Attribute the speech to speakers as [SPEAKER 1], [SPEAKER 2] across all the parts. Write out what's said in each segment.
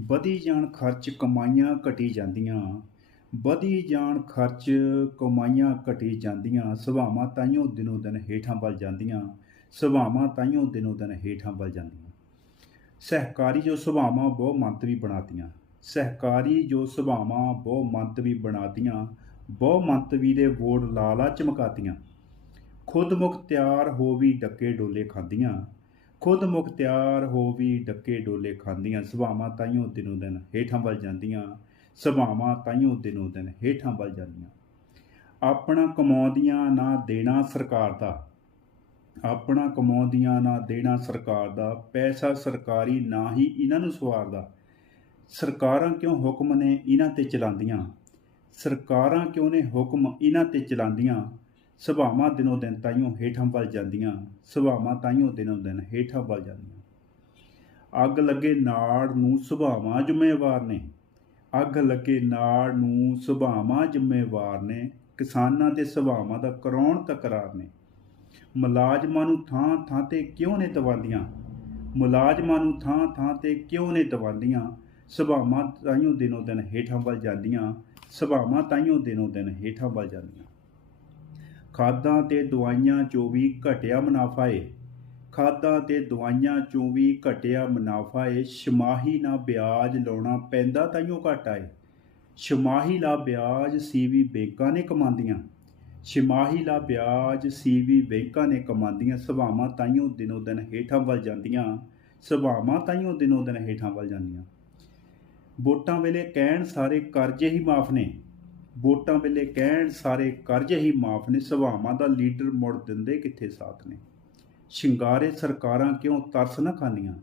[SPEAKER 1] ਵਧੀ ਜਾਣ ਖਰਚ ਕਮਾਈਆਂ ਘਟੀ ਜਾਂਦੀਆਂ। ਵਧੀ ਜਾਣ ਖਰਚ ਕਮਾਈਆਂ ਘਟੀ ਜਾਂਦੀਆਂ। ਸਭਾਵਾਂ ਤਾਈਓ ਦਿਨੋ ਦਿਨ ਹੇਠਾਂ ਵੱਲ ਜਾਂਦੀਆਂ। ਸਭਾਵਾਂ ਤਾਈਓ ਦਿਨੋ ਦਿਨ ਹੇਠਾਂ ਵੱਲ ਜਾਂਦੀਆਂ। ਸਹਿਕਾਰੀ ਜੋ ਸੁਭਾਵਾਂ ਬਹੁ ਮੰਤਵੀ ਬਣਾਤੀਆਂ। ਸਹਿਕਾਰੀ ਜੋ ਸੁਭਾਵਾਂ ਬਹੁ ਮੰਤਵੀ ਬਣਾਤੀਆਂ। ਬਹੁ ਮੰਤਵੀ ਦੇ ਵੋਟ ਲਾਲਾ ਚਮਕਾਤੀਆਂ। ਖੁਦ ਮੁਖਤਿਆਰ ਹੋ ਵੀ ਡੱਕੇ ਡੋਲੇ ਖਾਂਦੀਆਂ। ਖੁਦ ਮੁਖਤਿਆਰ ਹੋ ਵੀ ਡੱਕੇ ਡੋਲੇ ਖਾਂਦੀਆਂ, ਸਭਾਵਾਂ ਤਾਈਓ ਦਿਨੋ ਦਿਨ ਹੇਠਾਂ ਵੱਲ ਜਾਂਦੀਆਂ, ਸਭਾਵਾਂ ਤਾਈਓ ਦਿਨੋ ਦਿਨ ਹੇਠਾਂ ਵੱਲ ਜਾਂਦੀਆਂ। ਆਪਣਾ ਕਮਾਉਂਦੀਆਂ ਨਾ ਦੇਣਾ ਸਰਕਾਰ ਦਾ, ਆਪਣਾ ਕਮਾਉਂਦੀਆਂ ਨਾ ਦੇਣਾ ਸਰਕਾਰ ਦਾ, ਪੈਸਾ ਸਰਕਾਰੀ ਨਾ ਹੀ ਇਹਨਾਂ ਨੂੰ ਸਵਾਰਦਾ ਸਰਕਾਰਾਂ ਕਿਉਂ ਹੁਕਮ ਨੇ ਇਹਨਾਂ ਤੇ ਚਲਾਉਂਦੀਆਂ? ਸਰਕਾਰਾਂ ਕਿਉਂ ਨੇ ਹੁਕਮ ਇਹਨਾਂ ਤੇ ਚਲਾਉਂਦੀਆਂ? ਸੁਭਾਵਾਂ ਦਿਨੋ ਦਿਨ ਤਾਈਓ ਹੇਠਾਂ ਵੱਲ ਜਾਂਦੀਆਂ, ਸੁਭਾਵਾਂ ਤਾਈਓ ਦਿਨੋ ਦਿਨ ਹੇਠਾਂ ਵੱਲ ਜਾਂਦੀਆਂ। ਅੱਗ ਲੱਗੇ ਨਾੜ ਨੂੰ ਸੁਭਾਵਾਂ ਜ਼ਿੰਮੇਵਾਰ ਨੇ। ਅੱਗ ਲੱਗੇ ਨਾੜ ਨੂੰ ਸੁਭਾਵਾਂ ਜ਼ਿੰਮੇਵਾਰ ਨੇ। ਕਿਸਾਨਾਂ ਦੇ ਸੁਭਾਵਾਂ ਦਾ ਕਰਾਉਣ ਤਕਰਾਰ ਨੇ। ਮੁਲਾਜ਼ਮਾਂ ਨੂੰ ਥਾਂ ਥਾਂ ਤੇ ਕਿਉਂ ਨੇ ਦਵਾਂਦੀਆਂ ਮੁਲਾਜ਼ਮਾਂ ਨੂੰ ਥਾਂ ਥਾਂ ਤੇ ਕਿਉਂ ਨੇ ਦਵਾਂਦੀਆਂ ਸੁਭਾਵਾਂ ਤਾਈਓ ਦਿਨੋ ਦਿਨ ਹੇਠਾਂ ਵੱਲ ਜਾਂਦੀਆਂ, ਸੁਭਾਵਾਂ ਤਾਈਓ ਦਿਨੋ ਦਿਨ ਹੇਠਾਂ ਵੱਲ ਜਾਂਦੀਆਂ। ਖਾਦਾਂ ਤੇ ਦਵਾਈਆਂ ਚੋਂ ਵੀ ਘਟਿਆ ਮੁਨਾਫਾ ਏ। ਖਾਦਾਂ ਤੇ ਦਵਾਈਆਂ ਚੋਂ ਵੀ ਘਟਿਆ ਮੁਨਾਫਾ ਏ। ਛਮਾਹੀ ਨਾ ਵਿਆਜ ਲਾਉਣਾ ਪੈਂਦਾ ਤਾਈਓ ਘਾਟਾ ਏ। ਛਮਾਹੀ ਲਾ ਵਿਆਜ ਸੀਵੀ ਬੈਂਕਾਂ ਨੇ ਕਮਾਉਂਦੀਆਂ। ਛਮਾਹੀ ਲਾ ਵਿਆਜ ਸੀਵੀ ਬੈਂਕਾਂ ਨੇ ਕਮਾਉਂਦੀਆਂ। ਸਭਾਵਾਂ ਤਾਈਓ ਦਿਨੋ ਦਿਨ ਹੇਠਾਂ ਵੱਲ ਜਾਂਦੀਆਂ। ਸਭਾਵਾਂ ਤਾਈਓ ਦਿਨੋ ਦਿਨ ਹੇਠਾਂ ਵੱਲ ਜਾਂਦੀਆਂ। ਵੋਟਾਂ ਵੇਲੇ ਕਹਿਣ ਸਾਰੇ ਕਰਜ਼ੇ ਹੀ ਮਾਫ ਨੇ। ਵੋਟਾਂ ਵੇਲੇ ਕਹਿਣ ਸਾਰੇ ਕਰਜ਼ ਹੀ ਮਾਫ ਨੇ, ਸਭਾਵਾਂ ਦਾ ਲੀਡਰ ਮੁੜ ਦਿੰਦੇ ਕਿੱਥੇ ਸਾਥ ਨੇ? ਸ਼ਿੰਗਾਰੇ ਸਰਕਾਰਾਂ ਕਿਉਂ ਤਰਸ ਨਾ ਖਾਨੀਆਂ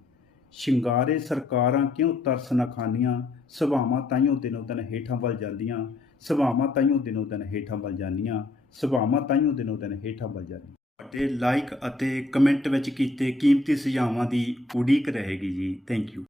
[SPEAKER 1] ਸ਼ਿੰਗਾਰੇ ਸਰਕਾਰਾਂ ਕਿਉਂ ਤਰਸ ਨਾ ਖਾਨੀਆਂ ਸਭਾਵਾਂ ਤਾਈਓ ਦਿਨੋ ਦਿਨ ਹੇਠਾਂ ਵੱਲ ਜਾਂਦੀਆਂ। ਸਭਾਵਾਂ ਤਾਈਓ ਦਿਨੋ ਦਿਨ ਹੇਠਾਂ ਵੱਲ ਜਾਂਦੀਆਂ। ਸਭਾਵਾਂ ਤਾਈਓ ਦਿਨੋ ਦਿਨ ਹੇਠਾਂ ਵੱਲ ਜਾਂਦੀਆਂ। ਤੁਹਾਡੇ ਲਾਈਕ ਅਤੇ ਕਮੈਂਟ ਵਿੱਚ ਕੀਤੇ ਕੀਮਤੀ ਸੁਝਾਵਾਂ ਦੀ ਉਡੀਕ ਰਹੇਗੀ ਜੀ। Thank you.